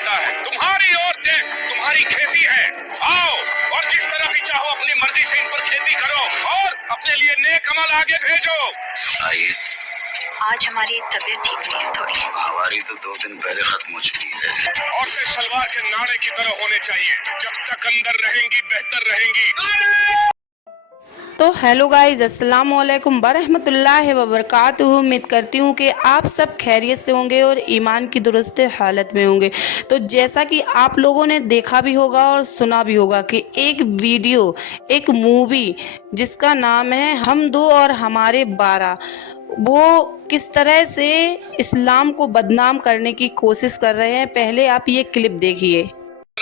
फरमाता है, तुम्हारी और देख तुम्हारी खेती है, आओ और जिस तरह भी चाहो अपनी मर्जी से इन पर खेती करो और अपने लिए नेक अमल आगे भेजो। आइए, आज हमारी तबीयत ठीक नहीं है थोड़ी। हमारी तो 2 दिन पहले खत्म हो चुकी है। औरतें सलवार के नाड़े की तरह होने चाहिए, जब तक अंदर रहेंगी बेहतर रहेंगी। तो हेलो गाइज़, अस्सलाम वालेकुम बरहमतुल्लाहि व बरकातुहू। उम्मीद करती हूँ कि आप सब खैरियत से होंगे और ईमान की दुरुस्त हालत में होंगे। तो जैसा कि आप लोगों ने देखा भी होगा और सुना भी होगा कि एक वीडियो, एक मूवी जिसका नाम है हम 2 और हमारे 12, वो किस तरह से इस्लाम को बदनाम करने की कोशिश कर रहे हैं। पहले आप ये क्लिप देखिए।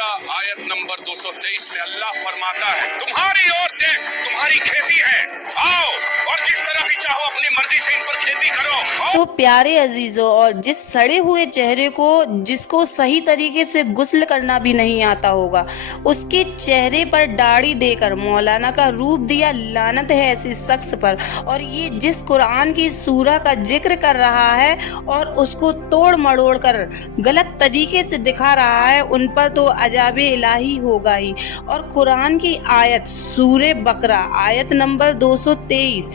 आयत नंबर 223 में अल्लाह फरमाता है, तुम्हारी और देख तुम्हारी खेती है, आओ और जिस तरह भी चाहो अपनी मर्जी से इन पर खेती करो। तो प्यारे अजीजों, और जिस सड़े हुए चेहरे को, जिसको सही तरीके से गुस्ल करना भी नहीं आता होगा, उसके चेहरे पर दाढ़ी देकर मौलाना का रूप दिया, लानत है ऐसी शख्स पर। और ये जिस कुरान की सूरा का जिक्र कर रहा है और उसको तोड़ मड़ोड़ कर गलत तरीके से दिखा रहा है, उन पर तो अजाब इलाही होगा ही। और कुरान की आयत सूरे बकरा आयत नंबर 223,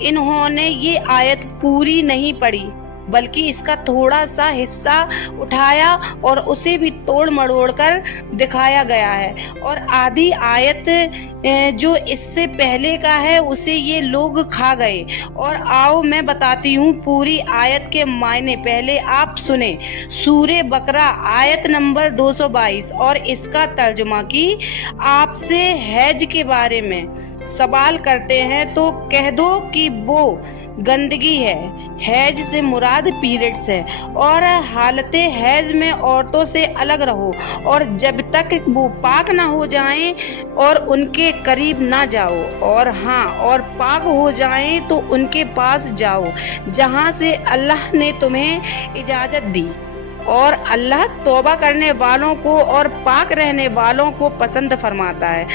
इन्होंने ये आयत पूरी नहीं पढ़ी बल्कि इसका थोड़ा सा हिस्सा उठाया और उसे भी तोड़ मड़ोड़ कर दिखाया गया है। और आधी आयत जो इससे पहले का है उसे ये लोग खा गए। और आओ मैं बताती हूँ पूरी आयत के मायने। पहले आप सुने सूरे बकरा आयत नंबर 222 और इसका तर्जुमा कि आपसे हैज के बारे में सवाल करते हैं तो कह दो कि वो गंदगी है। हैज से मुराद पीरियड्स है और हालत हैज में औरतों से अलग रहो और जब तक वो पाक ना हो जाएं और उनके करीब ना जाओ। और हाँ, और पाक हो जाएं तो उनके पास जाओ जहाँ से अल्लाह ने तुम्हें इजाज़त दी। और अल्लाह तौबा करने वालों को और पाक रहने वालों को पसंद फरमाता है।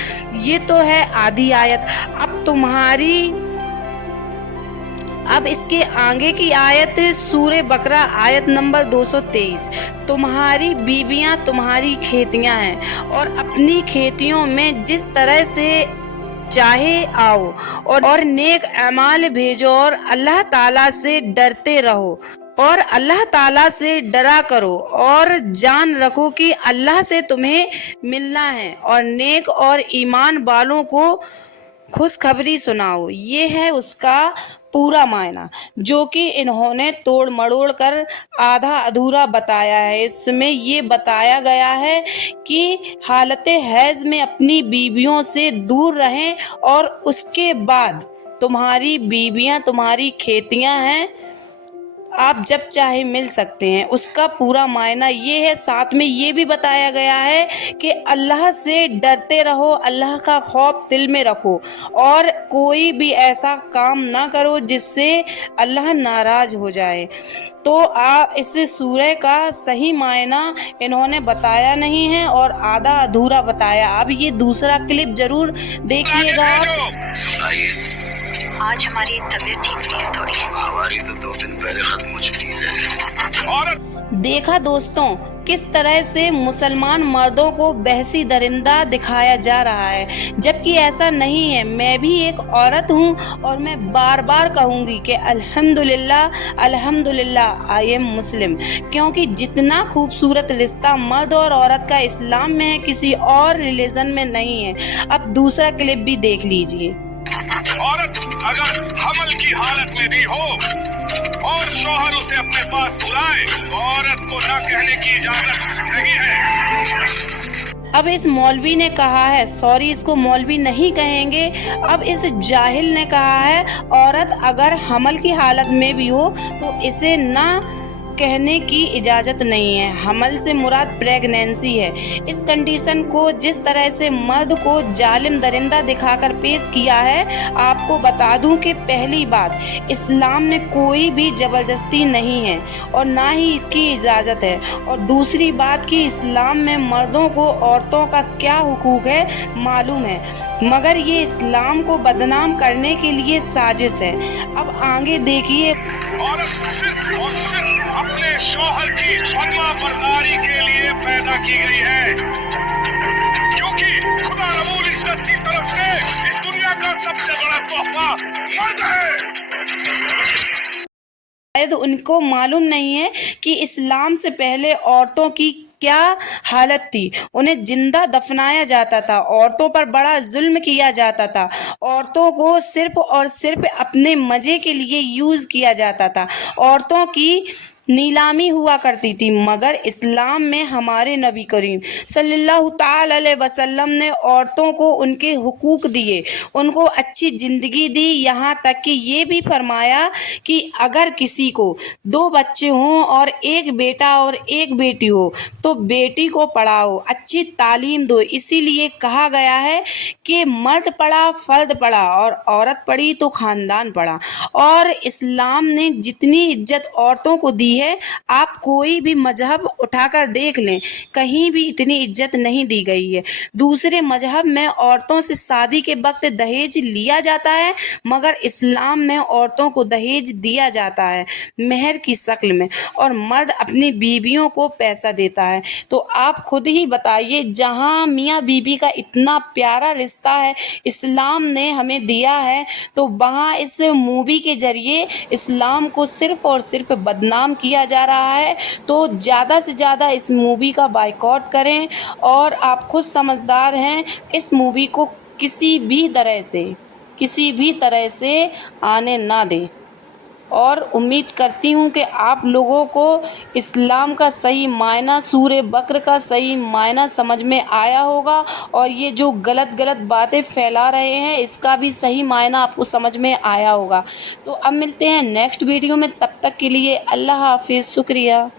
ये तो है आधी आयत। अब इसके आगे की आयत सूरे बकरा आयत नंबर 223, तुम्हारी बीबियां तुम्हारी खेतियां हैं और अपनी खेतियों में जिस तरह से चाहे आओ और नेक अमाल भेजो और अल्लाह ताला से डरते रहो और अल्लाह ताला से डरा करो और जान रखो कि अल्लाह से तुम्हें मिलना है और नेक और ईमान वालों को खुशखबरी सुनाओ। ये है उसका पूरा मायना जो कि इन्होंने तोड़ मड़ोड़ कर आधा अधूरा बताया है। इसमें ये बताया गया है कि हालत हैज में अपनी बीवियों से दूर रहें और उसके बाद तुम्हारी बीवियां तुम्हारी खेतियां हैं, आप जब चाहे मिल सकते हैं। उसका पूरा मायना ये है। साथ में ये भी बताया गया है कि अल्लाह से डरते रहो, अल्लाह का खौफ दिल में रखो और कोई भी ऐसा काम ना करो जिससे अल्लाह नाराज हो जाए। तो इस सूरह का सही मायना इन्होंने बताया नहीं है और आधा अधूरा बताया। अब ये दूसरा क्लिप जरूर देखिएगा। आइए, आज हमारी तबीयत ठीक नहीं है थोड़ी। हमारी तो 2 दिन पहले खत्म हो चुकी है। देखा दोस्तों, किस तरह से मुसलमान मर्दों को बहसी दरिंदा दिखाया जा रहा है, जबकि ऐसा नहीं है। मैं भी एक औरत हूँ और मैं बार बार कहूँगी कि अल्हम्दुलिल्लाह अल्हम्दुलिल्लाह आई एम मुस्लिम, क्योंकि जितना खूबसूरत रिश्ता मर्द और औरत का इस्लाम में है किसी और रिलीजन में नहीं है। अब दूसरा क्लिप भी देख लीजिए। औरत अगर हमल की हालत में भी हो और शौहर उसे अपने पास बुलाए तो औरत को ना कहने की इजाजत नहीं है। अब इस मौलवी ने कहा है, सॉरी इसको मौलवी नहीं कहेंगे, अब इस जाहिल ने कहा है औरत अगर हमल की हालत में भी हो तो इसे ना कहने की इजाज़त नहीं है। हमल से मुराद प्रेगनेंसी है। इस कंडीशन को जिस तरह से मर्द को जालिम दरिंदा दिखाकर पेश किया है, आपको बता दूं कि पहली बात, इस्लाम में कोई भी ज़बरदस्ती नहीं है और ना ही इसकी इजाज़त है। और दूसरी बात कि इस्लाम में मर्दों को औरतों का क्या हुकूक है मालूम है, मगर ये इस्लाम को बदनाम करने के लिए साजिश है। अब आगे देखिए। औरत सिर्फ और सिर्फ अपने शौहर की फरमा बरदारी के लिए पैदा मर्द है। शायद उनको मालूम नहीं है कि इस्लाम से पहले औरतों की क्या हालत थी। उन्हें जिंदा दफनाया जाता था, औरतों पर बड़ा जुल्म किया जाता था, औरतों को सिर्फ और सिर्फ अपने मजे के लिए यूज किया जाता था, औरतों की नीलामी हुआ करती थी। मगर इस्लाम में हमारे नबी करीम सल्लल्लाहु ताला अलैहि वसल्लम ने औरतों को उनके हुकूक दिए, उनको अच्छी ज़िंदगी दी। यहाँ तक कि ये भी फरमाया कि अगर किसी को 2 बच्चे हों और एक बेटा और एक बेटी हो तो बेटी को पढ़ाओ, अच्छी तालीम दो। इसीलिए कहा गया है कि मर्द पढ़ा फर्द पढ़ा और औरत पढ़ी तो ख़ानदान पढ़ा। और इस्लाम ने जितनी इज्जत औरतों को दी है, आप कोई भी मजहब उठाकर देख लें, कहीं भी इतनी इज्जत नहीं दी गई है। दूसरे मजहब में औरतों से शादी के वक्त दहेज लिया जाता है, मगर इस्लाम में औरतों को दहेज दिया जाता है मेहर की शक्ल में, और मर्द अपनी बीवियों को पैसा देता है। तो आप खुद ही बताइए, जहाँ मियाँ बीवी का इतना प्यारा रिश्ता है इस्लाम ने हमें दिया है, तो वहाँ इस मूवी के जरिए इस्लाम को सिर्फ और सिर्फ बदनाम किया जा रहा है। तो ज़्यादा से ज़्यादा इस मूवी का बायकॉट करें, और आप खुद समझदार हैं, इस मूवी को किसी भी तरह से आने ना दें। और उम्मीद करती हूँ कि आप लोगों को इस्लाम का सही मायना, सूरे बकर का सही मायना समझ में आया होगा, और ये जो गलत बातें फैला रहे हैं इसका भी सही मायना आपको समझ में आया होगा। तो अब मिलते हैं नेक्स्ट वीडियो में, तब तक के लिए अल्लाह हाफिज़, शुक्रिया।